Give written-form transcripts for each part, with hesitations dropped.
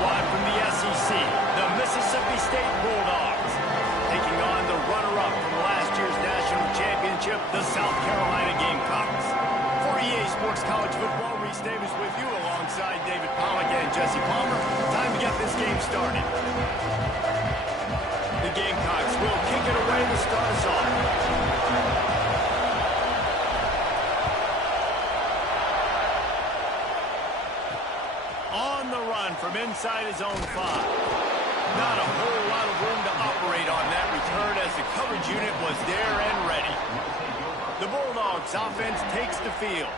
squad from the SEC, the Mississippi State Bulldogs, taking on the runner-up from last year's national championship, the South Carolina Gamecocks. For EA Sports College Football, Reese Davis with you alongside David Pollack and Jesse Palmer. Time to get this game started. The Gamecocks will kick it away to start us off. From inside his own 5. Not a whole lot of room to operate on that return as the coverage unit was there and ready. The Bulldogs offense takes the field.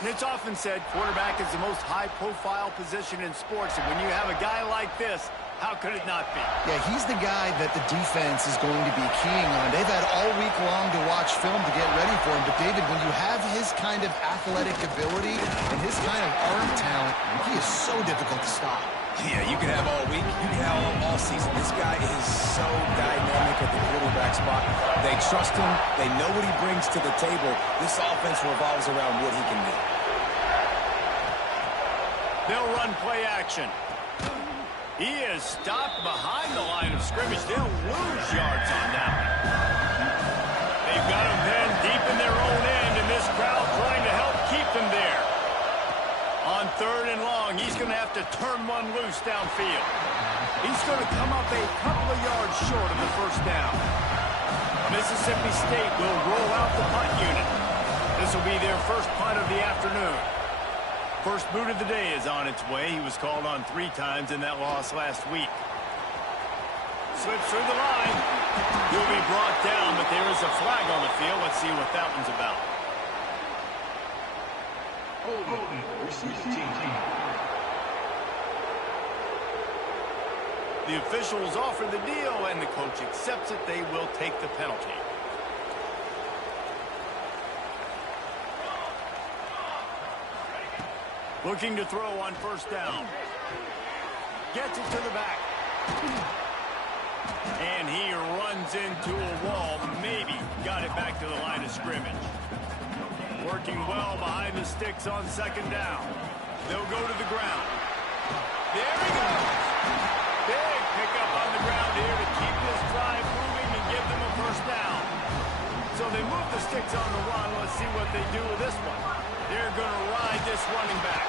And it's often said quarterback is the most high-profile position in sports. And when you have a guy like this, how could it not be? Yeah, he's the guy that the defense is going to be keying on. They've had all week long to watch film to get ready for him. But, David, when you have his kind of athletic ability and his kind of arm talent, he is so difficult to stop. Yeah, you can have all week. You can have all season. This guy is so dynamic at the quarterback spot. They trust him. They know what he brings to the table. This offense revolves around what he can do. They'll run play action. He is stopped behind the line of scrimmage. They'll lose yards on that one. They've got him then deep in their own end, and this crowd trying to help keep them there. On 3rd and long, he's going to have to turn one loose downfield. He's going to come up a couple of yards short of the first down. Mississippi State will roll out the punt unit. This will be their first punt of the afternoon. First boot of the day is on its way. He was called on 3 times in that loss last week. Slips through the line. He'll be brought down, but there is a flag on the field. Let's see what that one's about. The officials offer the deal, and the coach accepts it. They will take the penalty. Looking to throw on first down. Gets it to the back. And he runs into a wall. Maybe got it back to the line of scrimmage. Working well behind the sticks on 2nd down. They'll go to the ground. There he goes. Big pickup on the ground here to keep this drive moving and give them a first down. So they move the sticks on the run. Let's see what they do with this one. They're going to ride this running back.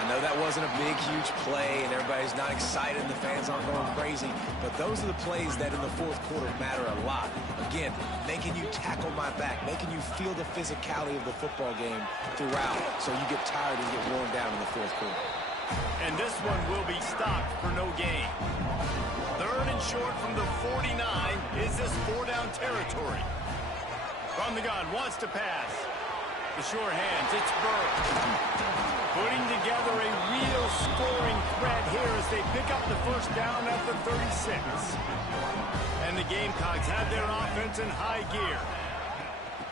I know that wasn't a big, huge play, and everybody's not excited, and the fans aren't going crazy, but those are the plays that in the 4th quarter matter a lot. Again, making you tackle my back, making you feel the physicality of the football game throughout, so you get tired and get worn down in the 4th quarter. And this one will be stopped for no gain. 3rd and short from the 49. Is this 4-down territory? From the gun, wants to pass. The sure hands, it's Burr. Putting together a real scoring threat here as they pick up the first down at the 36. And the Gamecocks have their offense in high gear.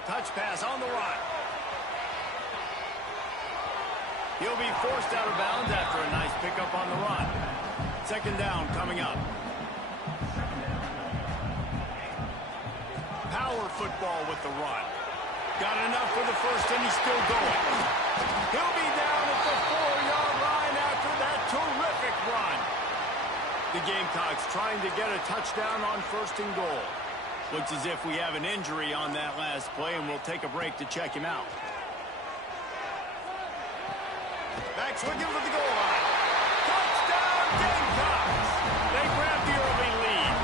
Touch pass on the run. He'll be forced out of bounds after a nice pickup on the run. 2nd down coming up. Power football with the run. Got enough for the first, and he's still going. He'll be down at the 4-yard line after that terrific run. The Gamecocks trying to get a touchdown on 1st and goal. Looks as if we have an injury on that last play, and we'll take a break to check him out. Back swinging for the goal line. Touchdown, Gamecocks! They grab the early lead.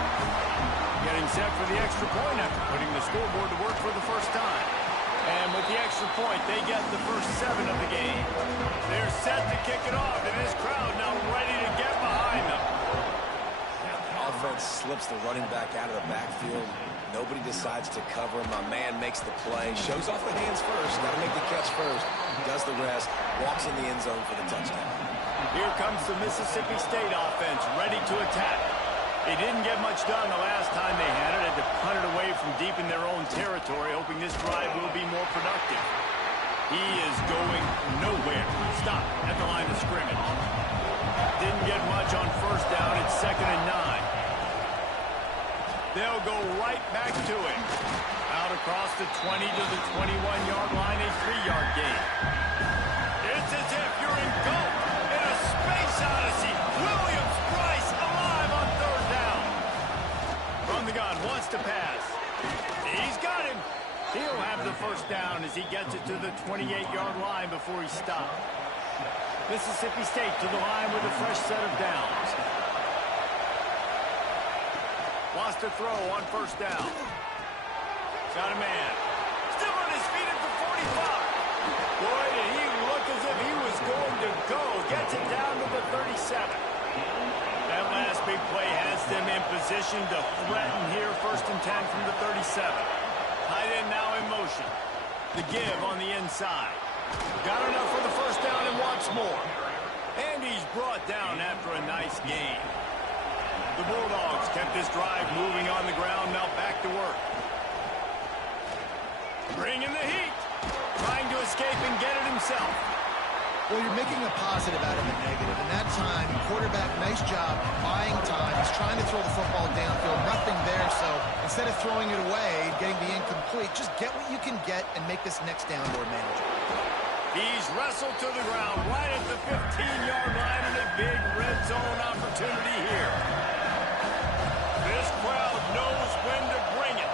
Getting set for the extra point after putting the scoreboard to work for the first time. And with the extra point, they get the first 7 of the game. They're set to kick it off, and this crowd now ready to get behind them. Offense slips the running back out of the backfield. Nobody decides to cover him. My man makes the play. Shows off the hands first. Got to make the catch first. Does the rest. Walks in the end zone for the touchdown. Here comes the Mississippi State offense ready to attack. They didn't get much done the last time they had it. Had to punt it away from deep in their own territory, hoping this drive will be more productive. He is going nowhere. Stop at the line of scrimmage. Didn't get much on first down. It's 2nd and 9. They'll go right back to it. Out across the 20 to the 21-yard line, a 3-yard gain. It's as if you're engulfed in a space this odyssey. Williams-Brice alive on third down. From the gun, wants to pass. He's got him. He'll have the first down as he gets it to the 28-yard line before he stopped. Mississippi State to the line with a fresh set of downs. Wants to throw on first down. Got a man. Still on his feet at the 45. Boy, did he look as if he was going to go. Gets it down to the 37. That last big play has them in position to threaten here. First and 10 from the 37. Tight end now in motion. The give on the inside. Got enough for the first down and wants more. And he's brought down after a nice gain. The Bulldogs kept this drive moving on the ground. Now back to work. Bringing the heat. Trying to escape and get it himself. Well, you're making a positive out of a negative. And that time, quarterback, nice job buying time. He's trying to throw the football downfield. Nothing there. So instead of throwing it away, getting the incomplete, just get what you can get and make this next down more manageable. He's wrestled to the ground right at the 15-yard line and a big red zone opportunity here. This crowd knows when to bring it.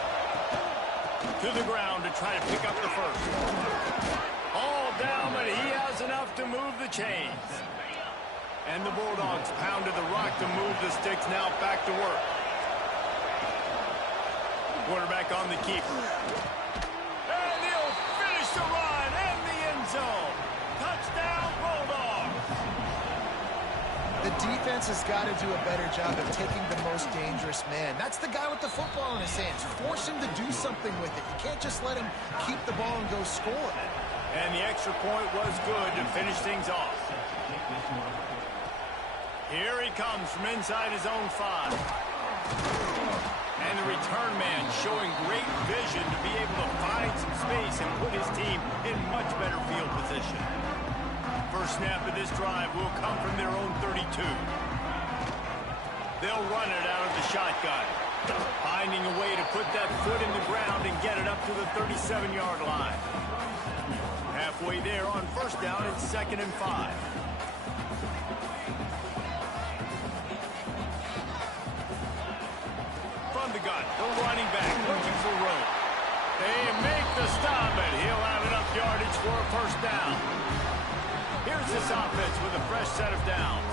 To the ground to try to pick up the first. All down, but he has enough to move the chains. And the Bulldogs pounded the rock to move the sticks. Now back to work. Quarterback on the keeper. And he'll finish the run and the end zone. Touchdown, Bulldogs. The defense has got to do a better job of taking the most dangerous man. That's the guy with the football in his hands. Force him to do something with it. You can't just let him keep the ball and go score. And the extra point was good to finish things off. Here he comes from inside his own 5. And the return man showing great vision to be able to find some space and put his team in much better field position. First snap of this drive will come from their own 32. They'll run it out of the shotgun. Finding a way to put that foot in the ground and get it up to the 37-yard line. Halfway there on first down, it's 2nd and 5. From the gun, the running back looking for room. They make the stop, and he'll have enough yardage for a first down. Here's this offense with a fresh set of downs.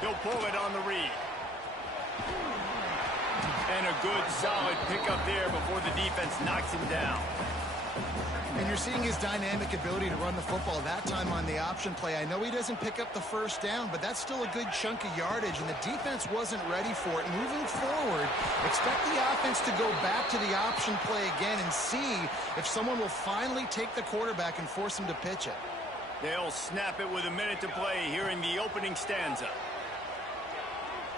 He'll pull it on the read. And a good, solid pickup there before the defense knocks him down. And you're seeing his dynamic ability to run the football that time on the option play. I know he doesn't pick up the first down, but that's still a good chunk of yardage, and the defense wasn't ready for it. Moving forward, expect the offense to go back to the option play again and see if someone will finally take the quarterback and force him to pitch it. They'll snap it with a minute to play here in the opening stanza.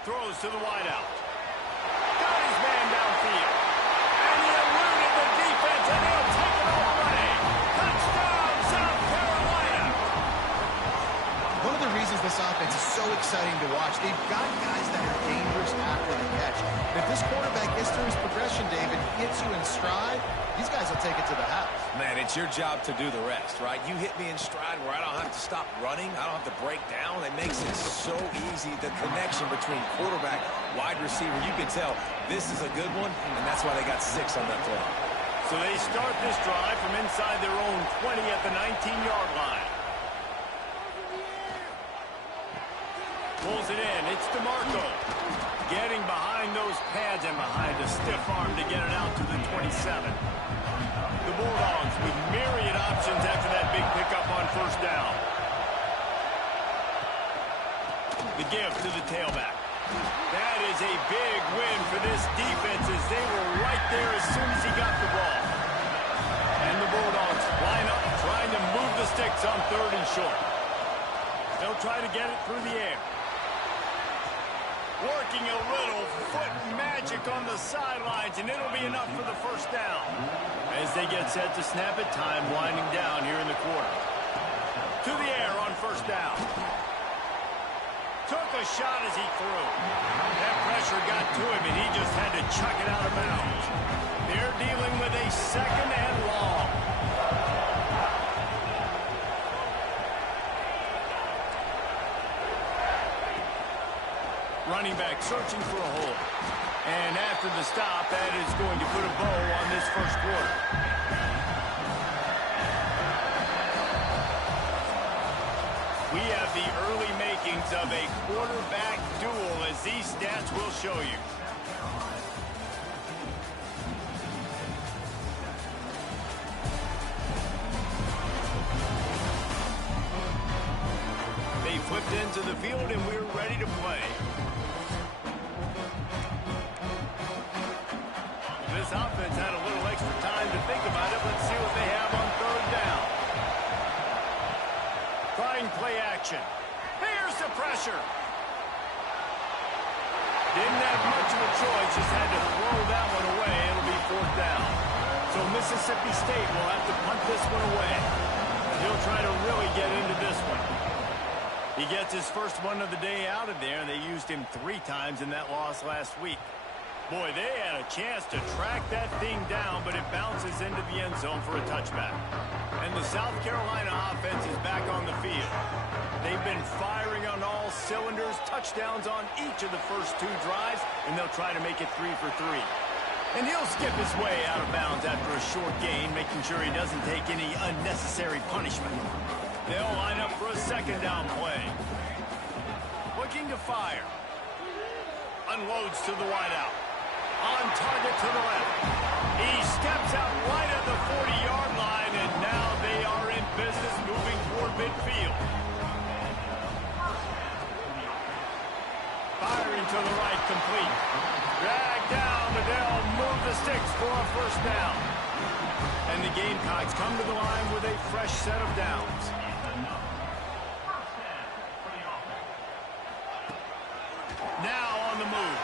Throws to the wideout. Got his man downfield. And he eluded the defense, and he'll take it all the way. Touchdown, South Carolina. One of the reasons this offense is so exciting to watch, they've got guys that are dangerous after the catch. If this quarterback gets through his progression, David, hits you in stride, these guys will take it to the house. Man, it's your job to do the rest, right? You hit me in stride where I don't have to stop running. I don't have to break down. It makes it so easy. The connection between quarterback, wide receiver, you can tell this is a good one, and that's why they got 6 on that play. So they start this drive from inside their own 20 at the 19-yard line. Pulls it in. It's DeMarco. Getting behind those pads and behind a stiff arm to get it out to the 27. The Bulldogs with myriad options after that big pickup on first down. The give to the tailback. That is a big win for this defense as they were right there as soon as he got the ball. And the Bulldogs line up trying to move the sticks on 3rd and short. They'll try to get it through the air. Working a little foot magic on the sidelines, and it'll be enough for the first down. As they get set to snap it, time winding down here in the quarter. To the air on first down. Took a shot as he threw. That pressure got to him, and he just had to chuck it out of bounds. They're dealing with a 2nd and long. running back searching for a hole. And after the stop, that is going to put a bow on this first quarter. We have the early makings of a quarterback duel, as these stats will show you. They flipped into the field, and we're ready to play. This offense had a little extra time to think about it. Let's see what they have on third down. Trying play action. Here's the pressure. Didn't have much of a choice, just had to throw that one away. It'll be fourth down. So Mississippi State will have to punt this one away. He'll try to really get into this one. He gets his first one of the day out of there, and they used him 3 times in that loss last week. Boy, they had a chance to track that thing down, but it bounces into the end zone for a touchback. And the South Carolina offense is back on the field. They've been firing on all cylinders, touchdowns on each of the first 2 drives, and they'll try to make it 3 for 3. And he'll skip his way out of bounds after a short gain, making sure he doesn't take any unnecessary punishment. They'll line up for a second down play. Looking to fire. Unloads to the wideout. On target to the left. He steps out right at the 40-yard line, and now they are in business moving toward midfield. Firing to the right, complete. Dragged down, but they'll move the sticks for a first down. And the Gamecocks come to the line with a fresh set of downs. Now on the move.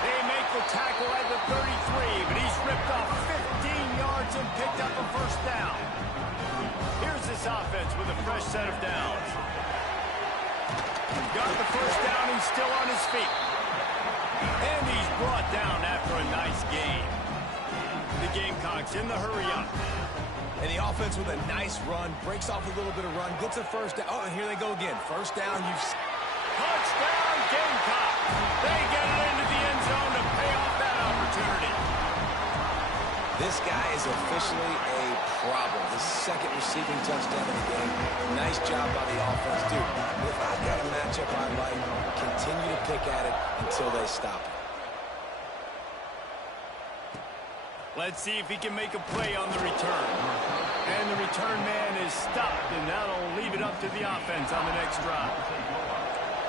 They make the tackle at the 33, but he's ripped off 15 yards and picked up a first down. Here's this offense with a fresh set of downs. Got the first down, he's still on his feet. And he's brought down after a nice gain. The Gamecocks in the hurry-up. And the offense with a nice run, breaks off a little bit of run, gets a first down. Oh, and here they go again. First down, Touchdown, Gamecock. They get it into the end zone to pay off that opportunity. This guy is officially a problem. His second receiving touchdown of the game. Nice job by the offense. Dude, if I've got a matchup I like, continue to pick at it until they stop it. Let's see if he can make a play on the return. And the return man is stopped, and that'll leave it up to the offense on the next drive.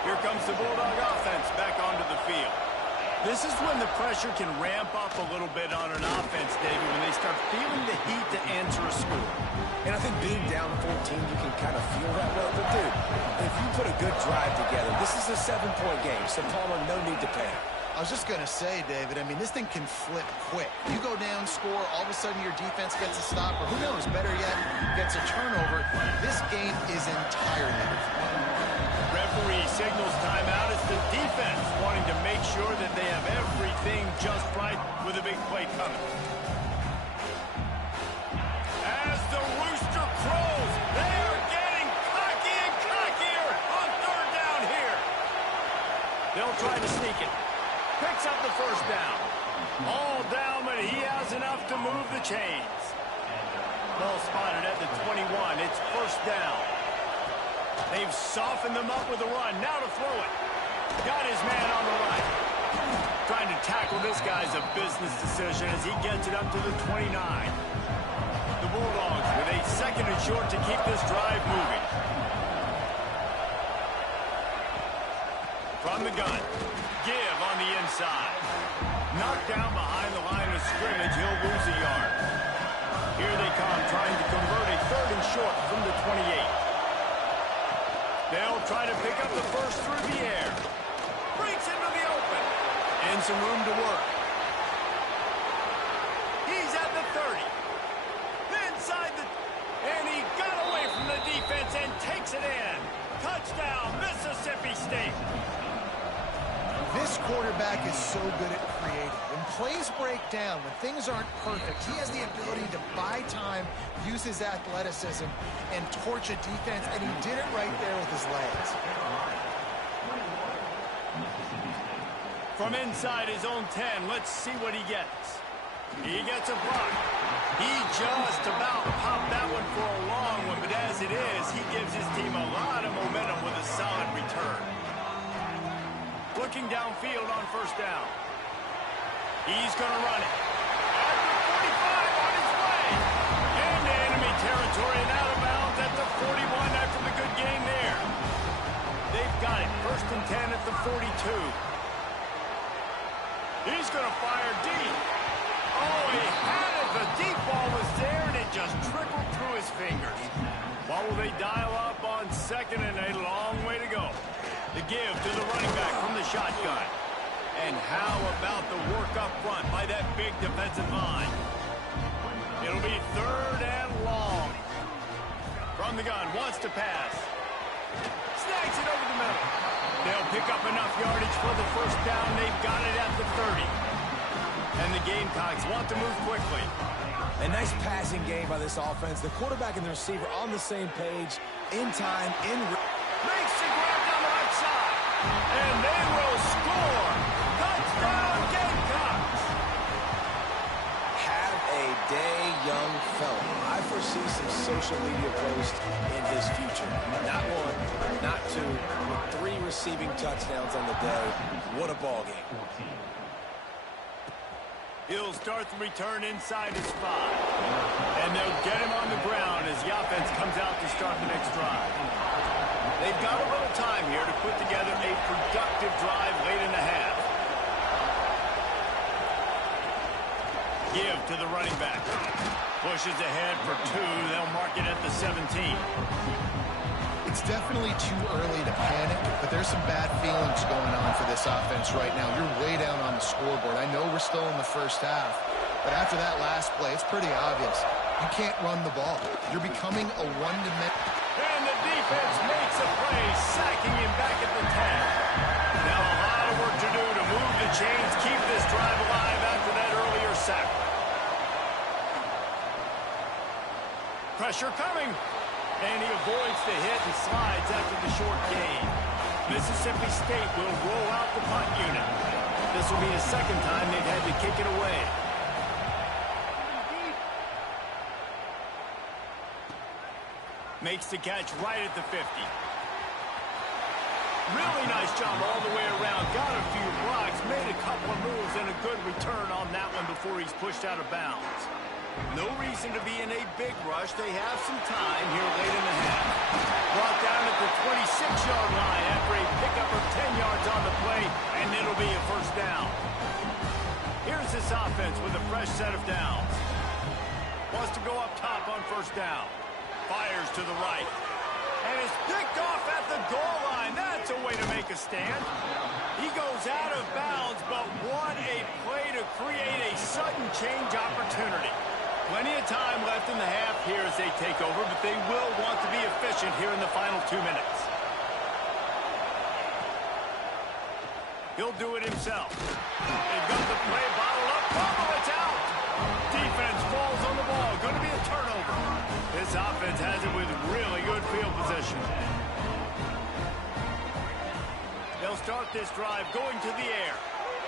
Here comes the Bulldog offense back onto the field. This is when the pressure can ramp up a little bit on an offense, David, when they start feeling the heat to answer a score. And I think being down 14, you can kind of feel that way. But, dude, if you put a good drive together, this is a 7-point game, so Palmer, no need to panic. I was just going to say, David, I mean, this thing can flip quick. You go down, score, all of a sudden your defense gets a stop, or who knows, better yet, gets a turnover. This game is entirely different. Referee signals timeout. It's the defense wanting to make sure that they have everything just right with a big play coming. As the rooster crows, they are getting cocky and cockier on third down here. They'll try to sneak it. Picks up the first down. All down, but he has enough to move the chains. Ball spotted at the 21. It's first down. They've softened them up with a run. Now to throw it. Got his man on the right. Trying to tackle this guy's a business decision as he gets it up to the 29. The Bulldogs with a second and short to keep this drive moving. From the gun. Give on the inside. Knocked down behind the line of scrimmage. He'll lose a yard. Here they come trying to convert a third and short from the 28. They'll try to pick up the first through the air. Breaks into the open. And some room to work. He's at the 30. Inside the... And he got away from the defense and takes it in. Touchdown, Mississippi State. This quarterback is so good at creating. When plays break down, when things aren't perfect, he has the ability to buy time, use his athleticism, and torch a defense, and he did it right there with his legs. from inside his own 10. Let's see what he gets. He gets a block. He just about popped that one for a long one, but as it is, he gives his team a lot of momentum with a solid return. Looking downfield on first down. He's going to run it. At the 45 on his way. Into enemy territory and out of bounds at the 41 after the good gain there. They've got it. First and 10 at the 42. He's going to fire deep. Oh, he had it. The deep ball was there, and it just trickled through his fingers. What will they dial up on second and a long way to go? The give to the running back from the shotgun. And how about the work up front by that big defensive line? It'll be third and long. From the gun, wants to pass. Snags it over the middle. They'll pick up enough yardage for the first down. They've got it at the 30. And the Gamecocks want to move quickly. A nice passing game by this offense. The quarterback and the receiver on the same page. In time, makes the grab down the right side. And they will score. Touchdown, Gamecocks. Have a day, young fella. I foresee some social media posts in his future. Not one, not two, but 3 receiving touchdowns on the day. What a ball game. He'll start the return inside his 5. And they'll get him on the ground as the offense comes out to start the next drive. They've got a little time here to put together a productive drive late in the half. Give to the running back. Pushes ahead for 2. They'll mark it at the 17. It's definitely too early to panic, but there's some bad feelings going on for this offense right now. You're way down on the scoreboard. I know we're still in the first half, but after that last play, it's pretty obvious. You can't run the ball. You're becoming a one-dimensional. And the defense makes a play, sacking him back at the 10. Now a lot of work to do to move the chains, keep this drive alive after that earlier sack. Pressure coming. And he avoids the hit and slides after the short gain. Mississippi State will roll out the punt unit. This will be the second time they've had to kick it away. Makes the catch right at the 50. Really nice job all the way around. Got a few blocks, made a couple of moves, and a good return on that one before he's pushed out of bounds. No reason to be in a big rush. They have some time here late in the half. Brought down at the 26-yard line after a pickup of 10 yards on the play, and it'll be a first down. Here's this offense with a fresh set of downs. Wants to go up top on first down. Fires to the right. And is picked off at the goal line. That's a way to make a stand. He goes out of bounds, but what a play to create a sudden change opportunity. Plenty of time left in the half here as they take over, but they will want to be efficient here in the final 2 minutes. He'll do it himself. They've got the play bottled up. Oh, it's out. Defense falls on the ball. Going to be a turnover. This offense has it with really good field position. They'll start this drive going to the air.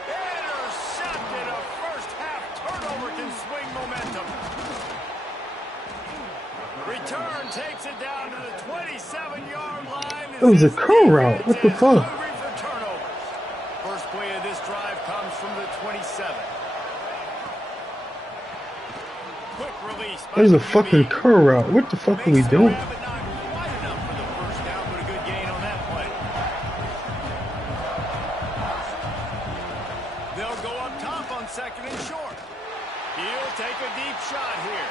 Intercepted. A first-half turnover can swing momentum. Return takes it down to the 27-yard line. That was a curl route. What the fuck? First play of this drive comes from the 27. Quick release. That was a fucking curl route. What the fuck are we doing? They'll go up top on second and short. He'll take a deep shot here.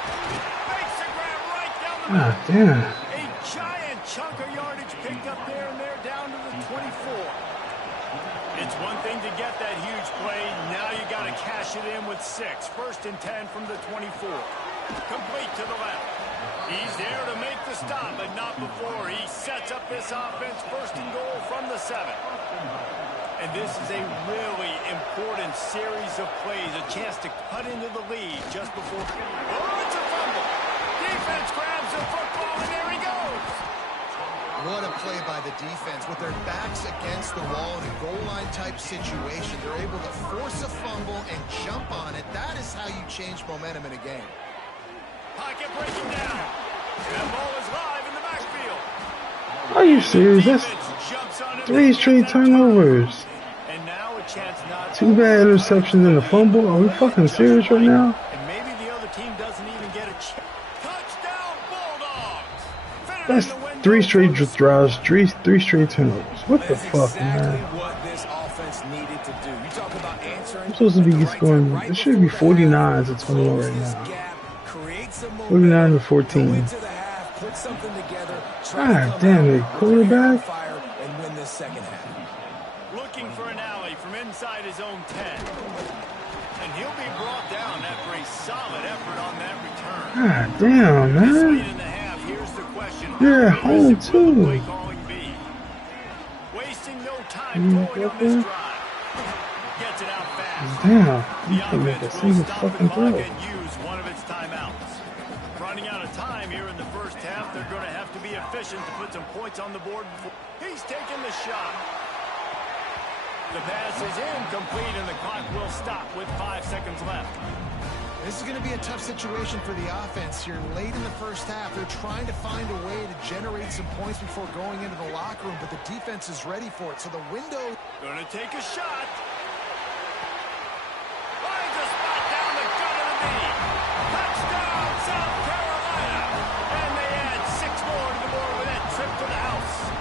Makes the grab right down the middle. Ah, damn. A giant chunk of yardage picked up there, and they're down to the 24. It's one thing to get that huge play. Now you got to cash it in with 6. First and 10 from the 24. Complete to the left. He's there to make the stop, but not before. He sets up this offense first and goal from the 7. And this is a really important series of plays, a chance to cut into the lead just before. Oh, it's a fumble. Defense grabs the football, and there he goes. What a play by the defense. With their backs against the wall in a goal line type situation, they're able to force a fumble and jump on it. That is how you change momentum in a game. Pocket breaking down. That ball is live in the backfield. Are you serious? That's 3 straight turnovers. And now a chance not 2 bad interceptions and a fumble. Are we fucking serious right now? And maybe the other team doesn't even get a chance. Touchdown Bulldogs. That's 3 straight drives, 3 straight turnovers. What the fuck, man? What this offense needed to do. You talk about answering. I'm supposed to be scoring. It should be 49 to 21 right now. 49 to 14. God damn it, quarterback. And win this second half. Looking for an alley from inside his own 10. And he'll be brought down after a solid effort on that return. God damn, man. In the half, here's the question. You're at home too. Wasting no time throwing on this drive. Gets it out fast. Damn, you can make a single fucking throw. And use one of its timeouts. Running out of time here in the first half, they're going to have to be efficient to put some points on the board. He's taking the shot. The pass is incomplete, and the clock will stop with 5 seconds left. This is going to be a tough situation for the offense here. Late in the first half, they're trying to find a way to generate some points before going into the locker room, but the defense is ready for it. So the window... Going to take a shot. Finds a spot down the gut of the knee. Touchdown, South Carolina. And they add 6 more to the board with that trip to the house.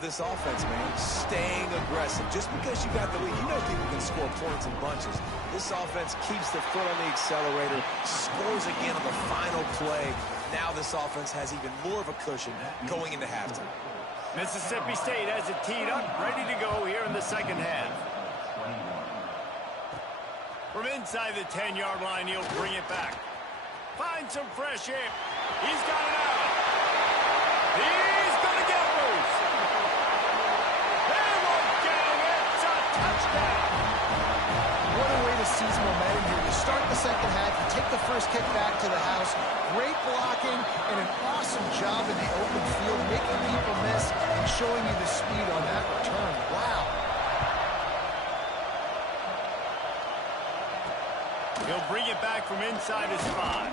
This offense, man, staying aggressive. Just because you got the lead, you know people can score points in bunches. This offense keeps the foot on the accelerator, scores again on the final play. Now this offense has even more of a cushion going into halftime. Mississippi State has it teed up, ready to go here in the second half. From inside the 10-yard line, he'll bring it back. Find some fresh air. He's got it out. He's going to get loose. They won't get him. It's a touchdown. What a way to seize momentum here. You start the second half, you take the first kick back to the house. Great blocking and an awesome job in the open field, making people miss and showing you the speed on that return. Wow. He'll bring it back from inside his 5.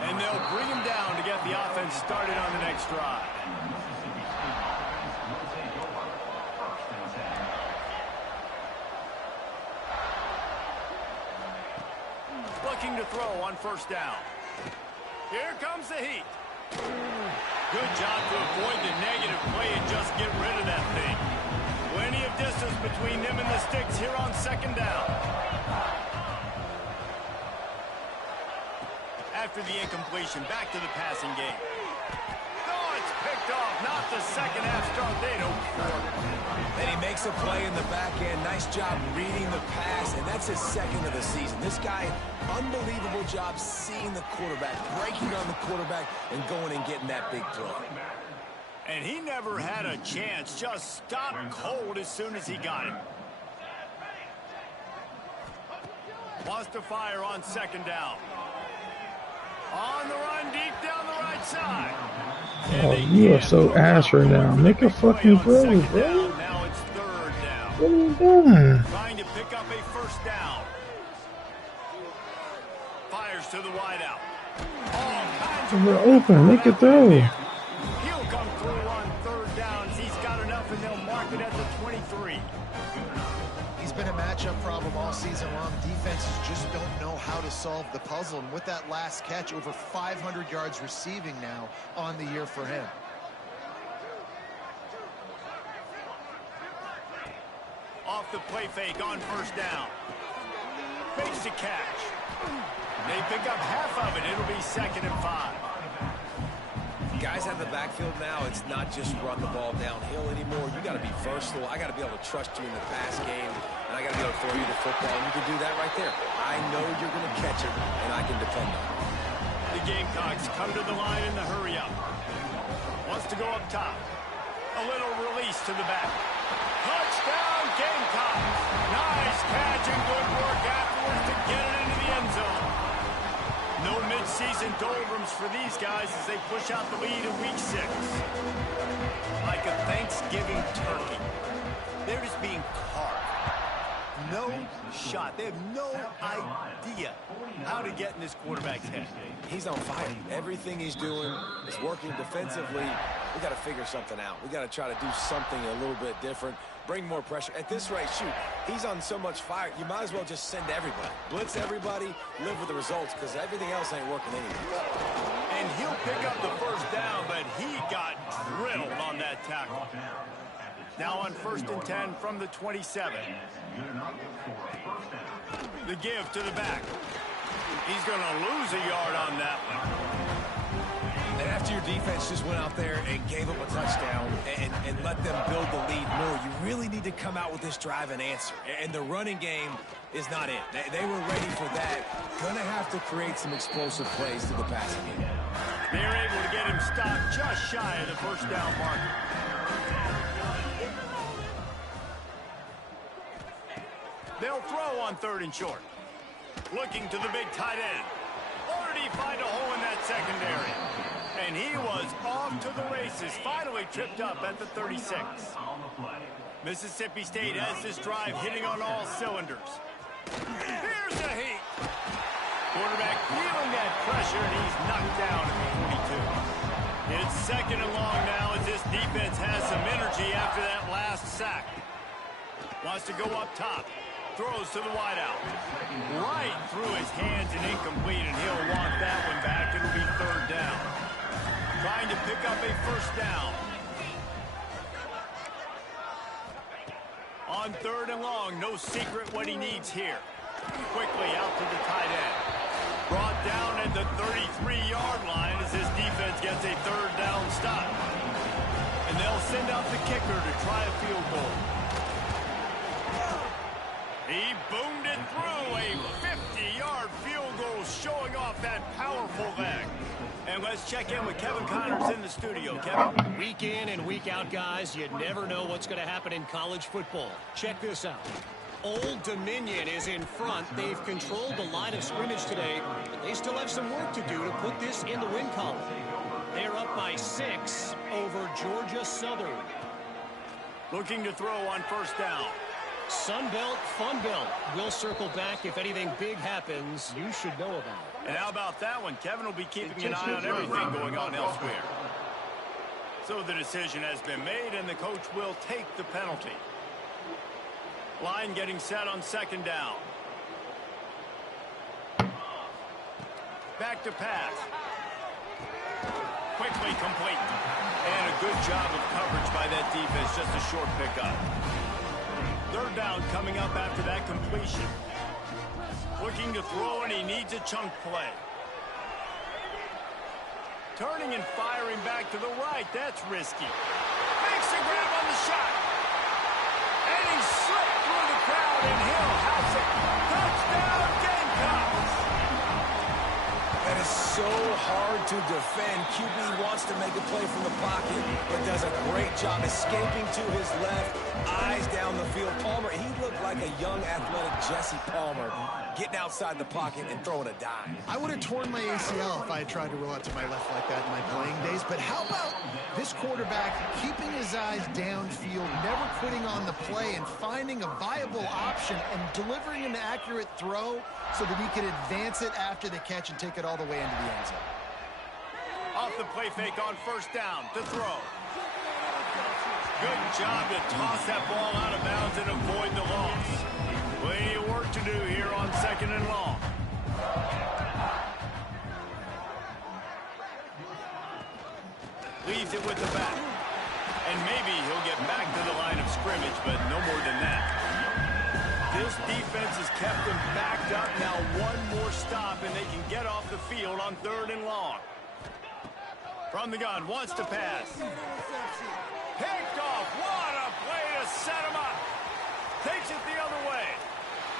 And they'll bring him down to get the offense started on the next drive. Looking to throw on first down. Here comes the heat. Good job to avoid the negative play and just get rid of that thing. Plenty of distance between them and the sticks here on second down. After the incompletion, back to the passing game. Oh, it's picked off. Not the second half start they'd hoped for. And he makes a play in the back end. Nice job reading the pass, and that's his second of the season. This guy, unbelievable job seeing the quarterback, breaking on the quarterback, and going and getting that big play. And he never had a chance. Just stopped cold as soon as he got it. Wants to fire on second down. On the run, deep down the right side. Oh, you are so ass right now. Make a fucking throw, bro. Now it's third down. What are you doing? Trying to pick up a first down. Fires to the wideout. All kinds of We're open. Make a throw. He'll come through on third downs. He's got enough, and they'll mark it at the 23. He's been a matchup problem all season long. Defenses just don't know how to solve the puzzle. And with that last catch, over 500 yards receiving now on the year for him. Off the play fake on first down. Fakes the catch. They pick up half of it. It'll be 2nd and 5. Guys out in the backfield now, it's not just run the ball downhill anymore. You got to be versatile. I got to be able to trust you in the pass game, and I got to be able to throw you the football, and you can do that right there. I know you're going to catch it, and I can depend on it. The Gamecocks come to the line in the hurry up. Wants to go up top. A little release to the back. Touchdown, Gamecocks. Nice catch and good work afterwards to get it into the end zone. No mid-season doldrums for these guys as they push out the lead in Week 6. Like a Thanksgiving turkey. They're just being carved. No shot. They have no idea how to get in this quarterback's head. He's on fire. Everything he's doing is working defensively. We got to figure something out. We got to try to do something a little bit different. Bring more pressure. At this rate, shoot, he's on so much fire, you might as well just send everybody. Blitz everybody, live with the results, because everything else ain't working anyway. And he'll pick up the first down, but he got drilled on that tackle. Now on 1st and 10 from the 27. The give to the back. He's going to lose a yard on that one. And after your defense just went out there and gave up a touchdown and let them build the lead more, you really need to come out with this drive and answer. And the running game is not it. They were ready for that. Going to have to create some explosive plays to the passing game. They're able to get him stopped just shy of the first down marker. They'll throw on 3rd and short. Looking to the big tight end. Or did he find a hole in that secondary? And he was off to the races. Finally tripped up at the 36. Mississippi State has this drive hitting on all cylinders. Here's the heat. Quarterback feeling that pressure, and he's knocked down at the 42. It's 2nd and long now as this defense has some energy after that last sack. Wants to go up top. Throws to the wideout. Right through his hands and incomplete, and he'll want that one back. It'll be 3rd down. Trying to pick up a first down. On 3rd and long, no secret what he needs here. Quickly out to the tight end. Brought down at the 33-yard line as this defense gets a 3rd down stop. And they'll send out the kicker to try a field goal. He boomed it through, a 50-yard field goal showing off that powerful leg. And let's check in with Kevin Connors in the studio. Kevin? Week in and week out, guys, you never know what's going to happen in college football. Check this out. Old Dominion is in front. They've controlled the line of scrimmage today, but they still have some work to do to put this in the win column. They're up by 6 over Georgia Southern. Looking to throw on first down. Sun Belt, Fun Belt. We'll circle back if anything big happens you should know about. And how about that one? Kevin will be keeping an eye on everything going on elsewhere. So the decision has been made, and the coach will take the penalty. Line getting set on 2nd down. Back to pass. Quickly complete. And a good job of coverage by that defense. Just a short pickup. 3rd down coming up after that completion. Looking to throw, and he needs a chunk play. Turning and firing back to the right. That's risky. Makes the grab on the shot. And he slipped through the crowd, and he'll house it. Touchdown, Gamecocks! That is so hard to defend. QB wants to make a play from the pocket, but does a great job escaping to his left. Eyes down the field. Palmer, he looked like a young athletic Jesse Palmer, getting outside the pocket and throwing a dime. I would have torn my ACL if I had tried to roll out to my left like that in my playing days. But how about this quarterback keeping his eyes downfield, never quitting on the play, and finding a viable option and delivering an accurate throw so that he could advance it after the catch and take it all the way into the end zone. Off the play fake on first down to throw. Good job to toss that ball out of bounds and avoid the loss. Plenty of work to do here on 2nd and long. Leaves it with the back. And maybe he'll get back to the line of scrimmage, but no more than that. This defense has kept them backed up. Now one more stop, and they can get off the field on 3rd and long. From the gun, wants to pass. Picked off. What a play to set him up. Takes it the other way.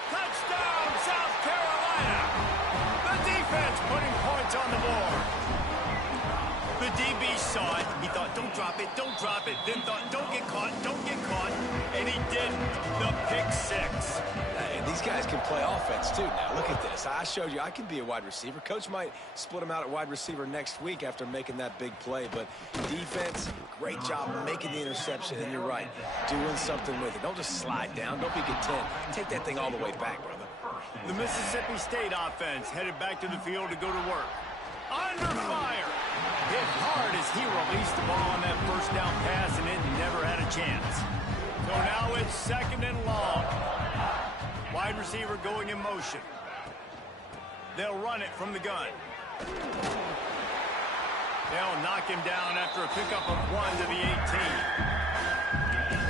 Touchdown, South Carolina. The defense putting points on the board. The DB saw it. He thought, don't drop it, don't drop it. Then thought, don't get caught, don't get caught. And he didn't. The pick six. And these guys can play offense, too. Now, look at this. I showed you I can be a wide receiver. Coach might split him out at wide receiver next week after making that big play. But defense, great job making the interception. And you're right, doing something with it. Don't just slide down. Don't be content. Take that thing all the way back, brother. The Mississippi State offense headed back to the field to go to work. Under fire. Hit hard as he released the ball on that first down pass, and it never had a chance. So now it's 2nd and long. Wide receiver going in motion. They'll run it from the gun. They'll knock him down after a pickup of 1 to the 18.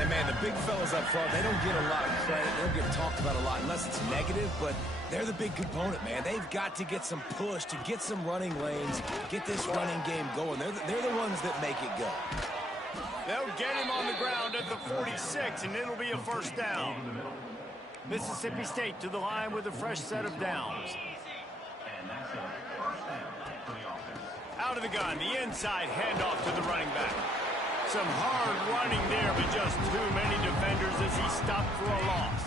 And, man, the big fellas up front, they don't get a lot of credit. They don't get talked about a lot unless it's negative, but they're the big component, man. They've got to get some push, to get some running lanes, get this running game going. They're the ones that make it go. They'll get him on the ground at the 46, and it'll be a first down. Mississippi State to the line with a fresh set of downs. Out of the gun, the inside handoff to the running back. Some hard running there, but just too many defenders as he stopped for a loss.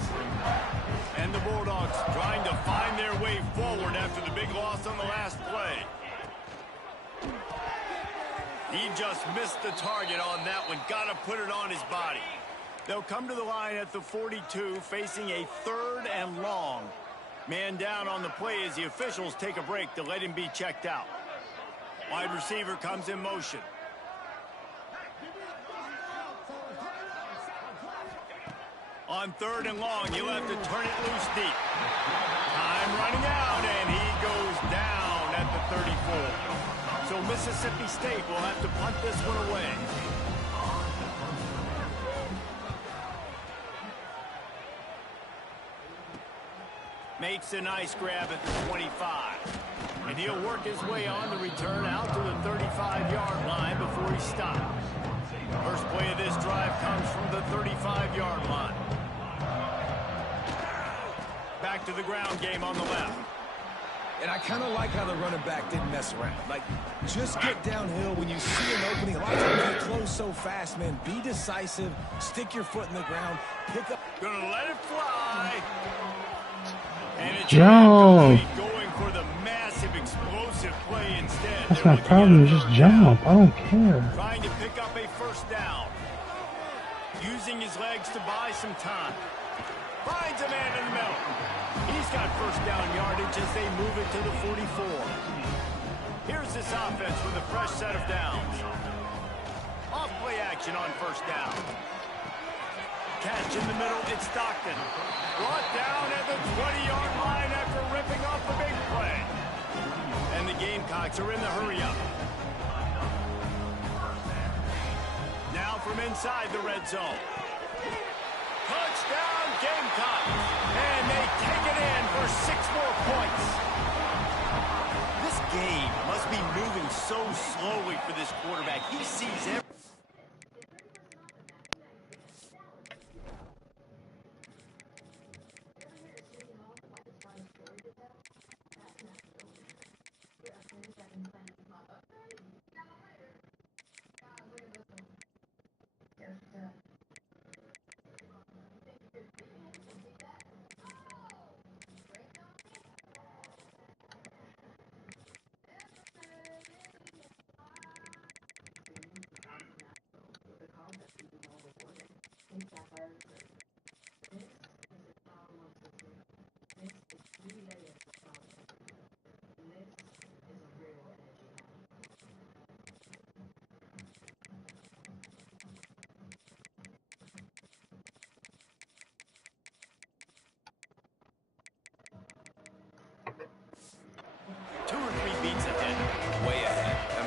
And the Bulldogs trying to find their way forward after the big loss on the last play. He just missed the target on that one. Got to put it on his body. They'll come to the line at the 42, facing a 3rd and long. Man down on the play as the officials take a break to let him be checked out. Wide receiver comes in motion. On 3rd and long, you'll have to turn it loose deep. Time running out, and he goes down at the 34. So Mississippi State will have to punt this one away. Makes a nice grab at the 25. And he'll work his way on the return out to the 35-yard line before he stops. First play of this drive comes from the 35-yard line. Back to the ground game on the left. And I kind of like how the running back didn't mess around. Like, just get downhill when you see an opening. A lot of times they close so fast, man. Be decisive. Stick your foot in the ground. Pick up. Gonna let it fly. And it's jump. Going for the massive explosive play instead. That's my problem. Just jump. I don't care. Trying to pick up a first down. Using his legs to buy some time. Finds a man in the middle. He's got first down yardage as they move it to the 44. Here's this offense with a fresh set of downs. Off play action on first down. Catch in the middle, it's Stockton. Brought down at the 20-yard line after ripping off the big play. And the Gamecocks are in the hurry-up. Now from inside the red zone. Touchdown Gamecocks. And they take it in for 6 more points. This game must be moving so slowly for this quarterback. He sees everything.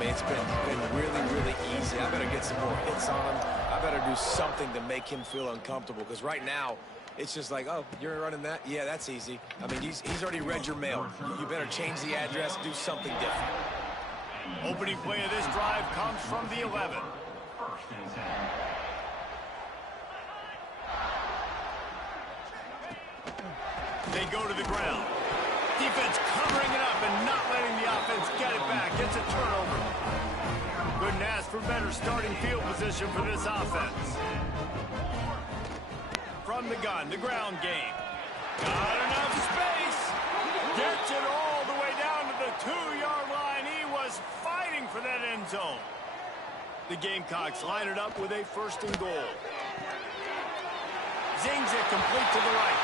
It's been really, really easy. I better get some more hits on him. I better do something to make him feel uncomfortable, because right now it's just like, oh, you're running that? Yeah, that's easy. I mean, he's already read your mail. You better change the address, do something different. Opening play of this drive comes from the 11. They go to the ground. Defense covering it up and not letting the offense get it back. It's a turnover. for better starting field position for this offense. From the gun, the ground game. Got enough space. Gets it all the way down to the 2-yard line. He was fighting for that end zone. The Gamecocks line it up with a 1st and goal. Zings it complete to the right.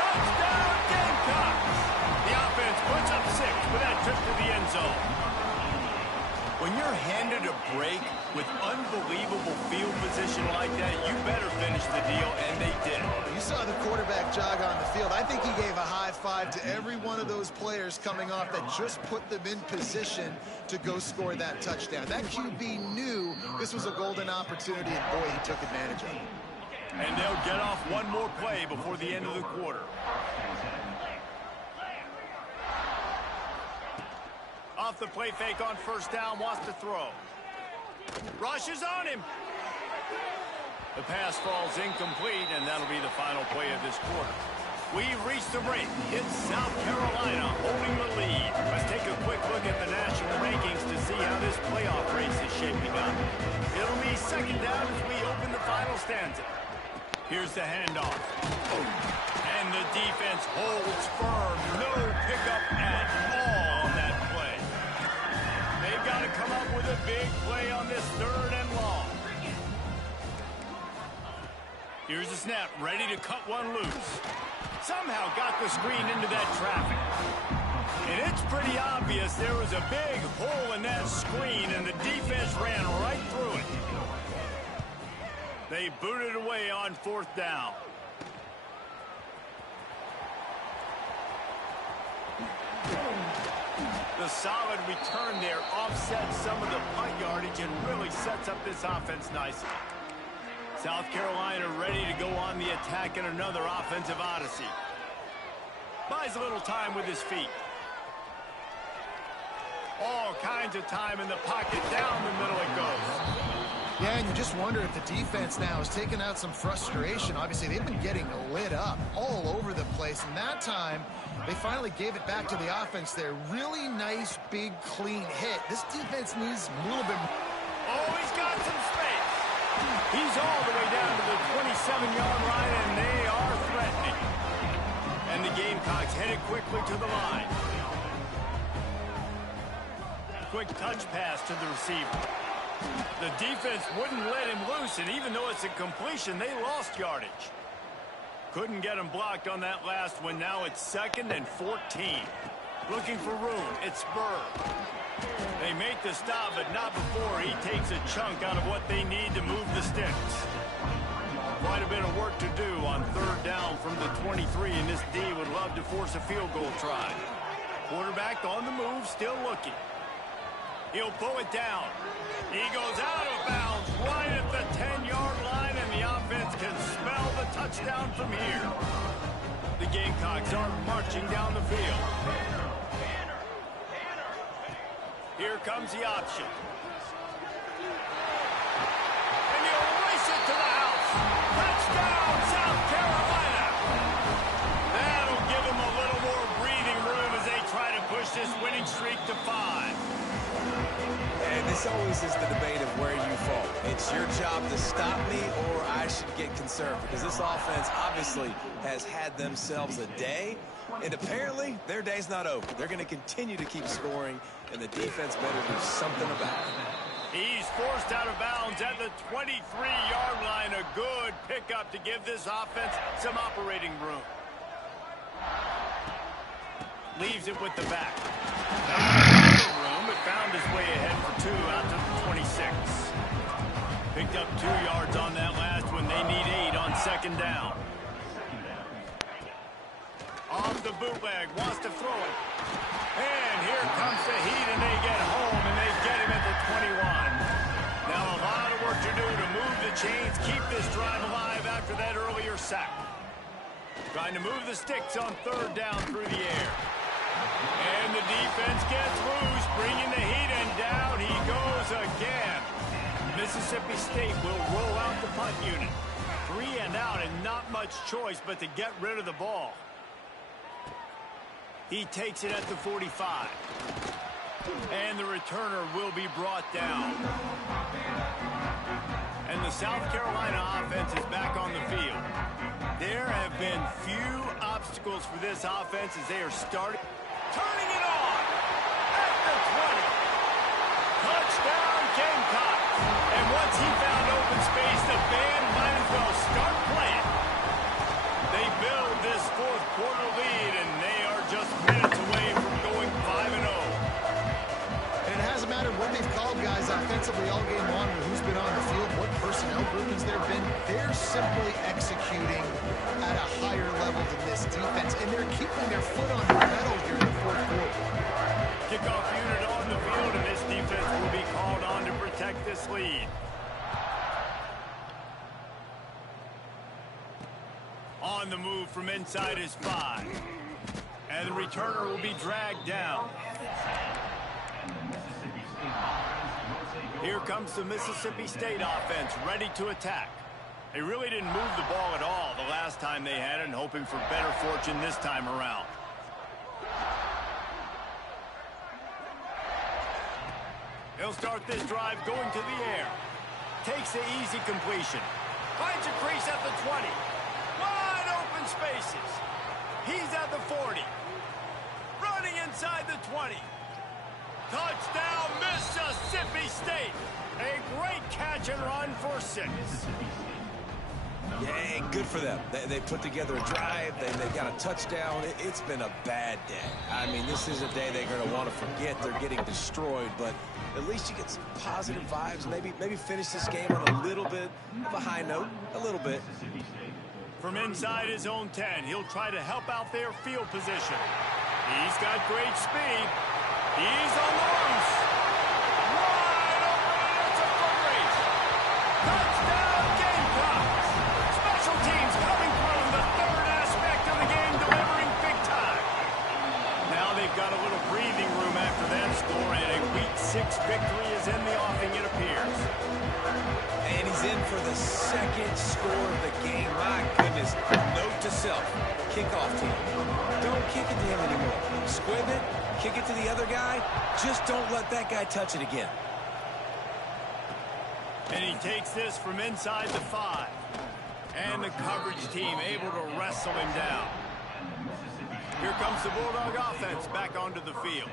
Touchdown, Gamecocks! The offense puts up 6 with that trip to the end zone. When you're handed a break with unbelievable field position like that, you better finish the deal, and they did. You saw the quarterback jog on the field. I think he gave a high five to every one of those players coming off that just put them in position to go score that touchdown. That QB knew this was a golden opportunity, and boy, he took advantage of it. And they'll get off one more play before the end of the quarter. Off the play fake on 1st down, wants to throw. Rushes on him. The pass falls incomplete, and that'll be the final play of this quarter. We've reached the break. It's South Carolina holding the lead. Let's take a quick look at the national rankings to see how this playoff race is shaping up. It'll be 2nd down as we open the final stanza. Here's the handoff. And the defense holds firm. No pickup at all on that play. They've got to come up with a big play on this 3rd and long. Here's the snap, ready to cut one loose. Somehow got the screen into that traffic. And it's pretty obvious there was a big hole in that screen, and the defense ran right through it. They booted away on 4th down. The solid return there offsets some of the punt yardage and really sets up this offense nicely. South Carolina ready to go on the attack in another offensive odyssey. Buys a little time with his feet. All kinds of time in the pocket. Down the middle it goes. Yeah, and you just wonder if the defense now is taking out some frustration. Obviously, they've been getting lit up all over the place. And that time, they finally gave it back to the offense there. Really nice, big, clean hit. This defense needs a little bit more. Oh, he's got some space. He's all the way down to the 27-yard line, and they are threatening. And the Gamecocks headed quickly to the line. Quick touch pass to the receiver. The defense wouldn't let him loose, and even though it's a completion, they lost yardage. Couldn't get him blocked on that last one. Now it's 2nd and 14. Looking for room. It's Spur. They make the stop, but not before he takes a chunk out of what they need to move the sticks. Quite a bit of work to do on 3rd down from the 23, and this D would love to force a field goal try. Quarterback on the move, still looking. He'll pull it down. He goes out of bounds right at the 10-yard line, and the offense can smell the touchdown from here. The Gamecocks are marching down the field. Here comes the option. And he'll race it to the house. Touchdown, South Carolina. That'll give them a little more breathing room as they try to push this winning streak to 5. And this always is the debate of where you fall. It's your job to stop me, or I should get concerned, because this offense obviously has had themselves a day, and apparently their day's not over. They're going to continue to keep scoring, and the defense better do something about it. He's forced out of bounds at the 23-yard line. A good pickup to give this offense some operating room. Leaves it with the back. But found his way ahead for 2 out to the 26. Picked up 2 yards on that last one. They need 8 on 2nd down. Off the bootleg, wants to throw it. And here comes the heat, and they get home, and they get him at the 21. Now a lot of work to do to move the chains, keep this drive alive after that earlier sack. Trying to move the sticks on 3rd down through the air. And the defense gets loose, bringing the heat, and down he goes again. Mississippi State will roll out the punt unit. 3 and out, and not much choice but to get rid of the ball. He takes it at the 45. And the returner will be brought down. And the South Carolina offense is back on the field. There have been few obstacles for this offense as they are starting. Turning it on at the 20. Touchdown Gamecocks. And once he found open space, the band might as well start playing. They build this fourth quarter lead, and they are just minutes away from going 5-0. And it hasn't mattered what they've called guys offensively all game long, or who's been on the field, what personnel groupings there have been. They're simply executing at a higher level than this defense, and they're keeping their foot on the pedal here in the fourth quarter. Kickoff unit on the field, and this defense will be called on to protect this lead. On the move from inside his 5. And the returner will be dragged down. Here comes the Mississippi State offense ready to attack. They really didn't move the ball at all the last time they had it, and hoping for better fortune this time around. He'll start this drive going to the air. Takes the easy completion. Finds a crease at the 20. Wide open spaces. He's at the 40. Running inside the 20. Touchdown, Mississippi State. A great catch and run for 6. Yeah, good for them. They put together a drive. They got a touchdown. It's been a bad day. I mean, this is a day they're going to want to forget. They're getting destroyed, but at least you get some positive vibes. Maybe finish this game on a little bit of a high note. A little bit. From inside his own 10, he'll try to help out their field position. He's got great speed. He's on the loose. Wide open, and it's a foot race. Touchdown, Gamecocks. Special teams coming through, the third aspect of the game, delivering big time. Now they've got a little breathing room after that score, and a Week 6 victory is in the offing, it appears. And he's in for the second score of the game. My goodness. Note to self. Kickoff team. Don't kick it to him anymore. Squib it. Kick it to the other guy. Just don't let that guy touch it again. And he takes this from inside the 5. And the coverage team able to wrestle him down. Here comes the Bulldog offense back onto the field.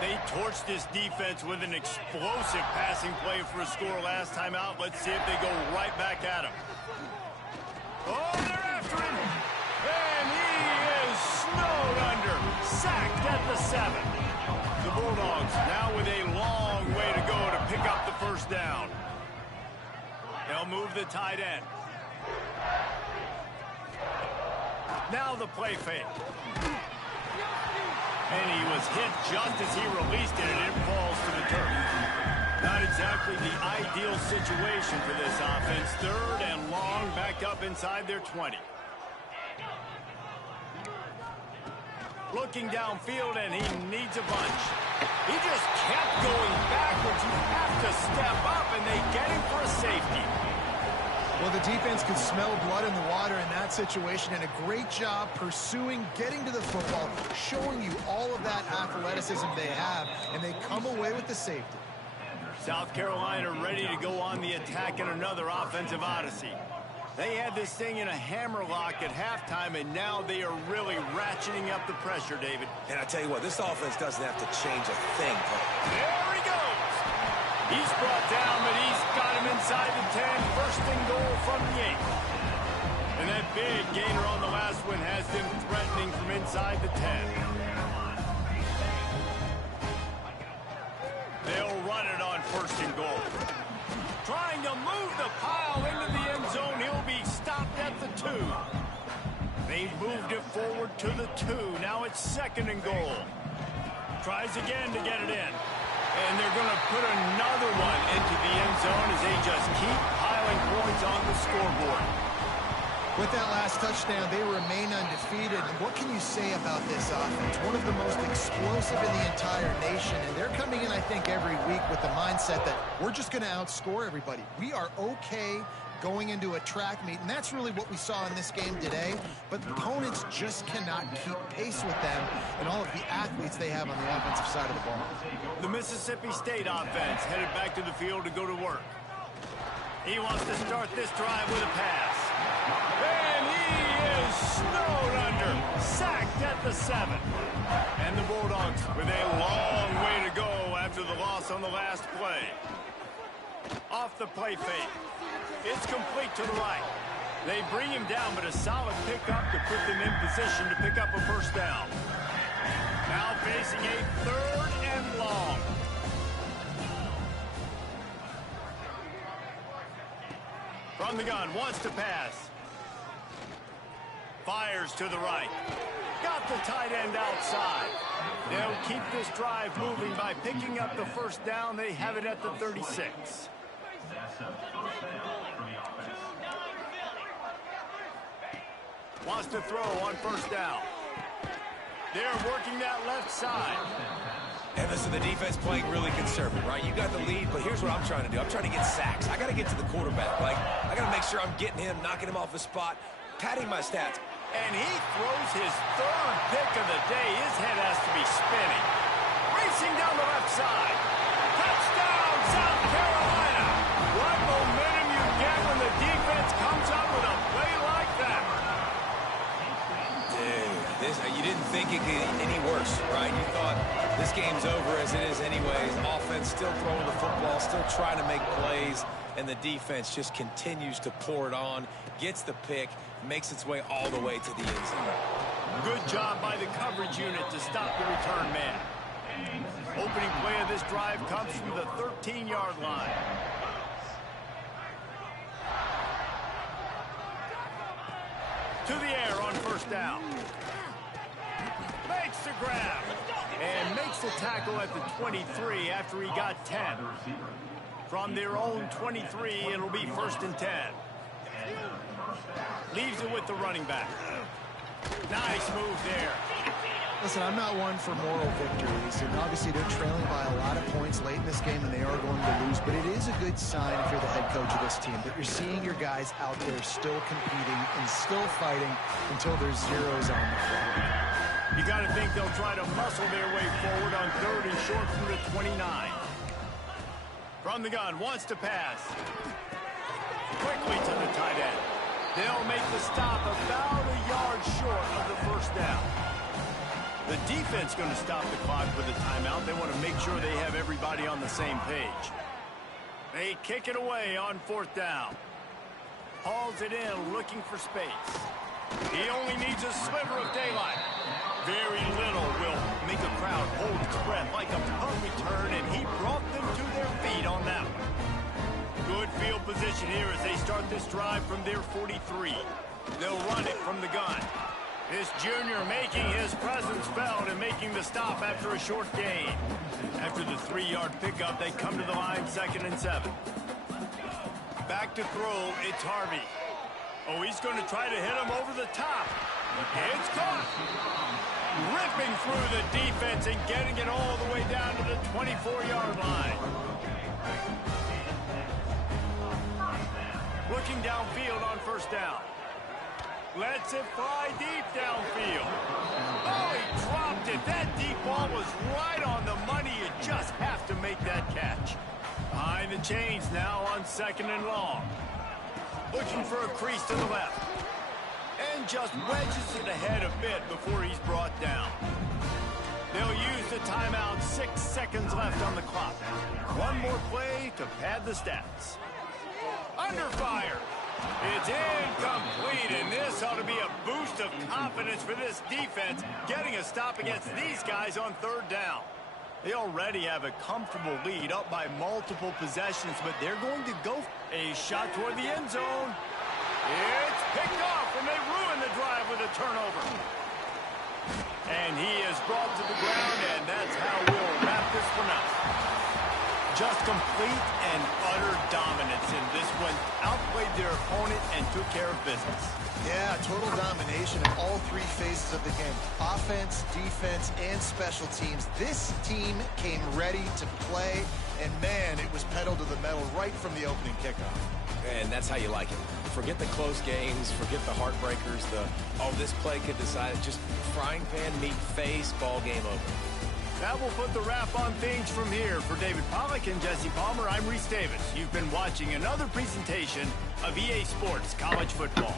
They torched this defense with an explosive passing play for a score last time out. Let's see if they go right back at him. Oh, they're after him. And he is snowed under. Sacked at the 7. The Bulldogs now with a long way to go to pick up the first down. They'll move the tight end. Now the play fake. And he was hit just as he released it, and it falls to the turf. Not exactly the ideal situation for this offense. Third and long, back up inside their 20. Looking downfield, and he needs a bunch. He just kept going backwards. You have to step up, and they get him for a safety. Well, the defense could smell blood in the water in that situation, and a great job pursuing, getting to the football, showing you all of that athleticism they have, and they come away with the safety. South Carolina ready to go on the attack in another offensive odyssey. They had this thing in a hammerlock at halftime, and now they are really ratcheting up the pressure, David. And I tell you what, this offense doesn't have to change a thing. There he goes. He's brought down, but he's got him inside the 10. First and goal from the 8. And that big gainer on the last one has them threatening from inside the 10. They'll run it on first and goal. Trying to move the pile into the end zone. He'll be stopped at the 2. They've moved it forward to the 2. Now it's second and goal. Tries again to get it in. And they're going to put another one into the end zone as they just keep piling points on the scoreboard. With that last touchdown, they remain undefeated. And what can you say about this offense? One of the most explosive in the entire nation. And they're coming in, I think, every week with the mindset that we're just going to outscore everybody. We are okay going into a track meet, and that's really what we saw in this game today. But opponents just cannot keep pace with them and all of the athletes they have on the offensive side of the ball. The Mississippi State offense headed back to the field to go to work. He wants to start this drive with a pass. And he is snowed under, sacked at the 7. And the Bulldogs with a long way to go after the loss on the last play. Off the play fake. It's complete to the right. They bring him down, but a solid pickup to put them in position to pick up a first down. Now facing a 3rd and long. From the gun, wants to pass. Fires to the right. Got the tight end outside. They'll keep this drive moving by picking up the first down. They have it at the 36. Wants to throw on first down. They're working that left side. And listen, the defense playing really conservative, right? You got the lead, but here's what I'm trying to do. I'm trying to get sacks. I got to get to the quarterback. Like, I got to make sure I'm getting him, knocking him off the spot, padding my stats. And he throws his 3rd pick of the day. His head has to be spinning. Racing down the left side. Touchdown, South Carolina. What momentum you get when the defense comes up with a play like that. Dude, you didn't think it could get any worse, right? You thought this game's over as it is anyways. Offense still throwing the football, still trying to make plays, and the defense just continues to pour it on, gets the pick, makes its way all the way to the end zone. Good job by the coverage unit to stop the return man. Opening play of this drive comes from the 13-yard line. To the air on first down. Makes the grab. And makes the tackle at the 23 after he got 10. From their own 23, it'll be 1st and 10. Leaves it with the running back. Nice move there. Listen, I'm not one for moral victories, and obviously they're trailing by a lot of points late in this game, and they are going to lose, but it is a good sign if you're the head coach of this team that you're seeing your guys out there still competing and still fighting until there's zeros on the clock. You got to think they'll try to muscle their way forward on 3rd and short from the 29. From the gun, wants to pass. Quickly to the tight end. They'll make the stop about a yard short of the first down. The defense going to stop the clock with a timeout. They want to make sure they have everybody on the same page. They kick it away on 4th down. Hauls it in, looking for space. He only needs a sliver of daylight. Very little will make a crowd hold its breath like a punt return, and he brought them to their feet on that one. Good field position here as they start this drive from their 43. They'll run it from the gun. This junior making his presence felt and making the stop after a short gain. After the 3-yard pickup, they come to the line 2nd and 7. Back to throw, it's Harvey. Oh, he's going to try to hit him over the top. It's caught. Ripping through the defense and getting it all the way down to the 24-yard line. Looking downfield on first down. Lets it fly deep downfield. Oh, he dropped it. That deep ball was right on the money. You just have to make that catch. Behind the chains now on 2nd and long. Looking for a crease to the left. And just wedges it ahead a bit before he's brought down. They'll use the timeout. 6 seconds left on the clock. One more play to pad the stats. Under fire. It's incomplete, and this ought to be a boost of confidence for this defense, getting a stop against these guys on 3rd down. They already have a comfortable lead up by multiple possessions, but they're going to go a shot toward the end zone. It's picked off, and they ruin the drive with a turnover. And he is brought to the ground, and that's how we'll wrap this one up. Just complete and utter dominance in this one. Outplayed their opponent and took care of business. Yeah, total domination in all three phases of the game. Offense, defense, and special teams. This team came ready to play, and man, it was pedal to the metal right from the opening kickoff. And that's how you like it. Forget the close games, forget the heartbreakers, this play could decide it. Just frying pan, meet face, ball game over. That will put the wrap on things from here. For David Pollack and Jesse Palmer, I'm Reese Davis. You've been watching another presentation of EA Sports College Football.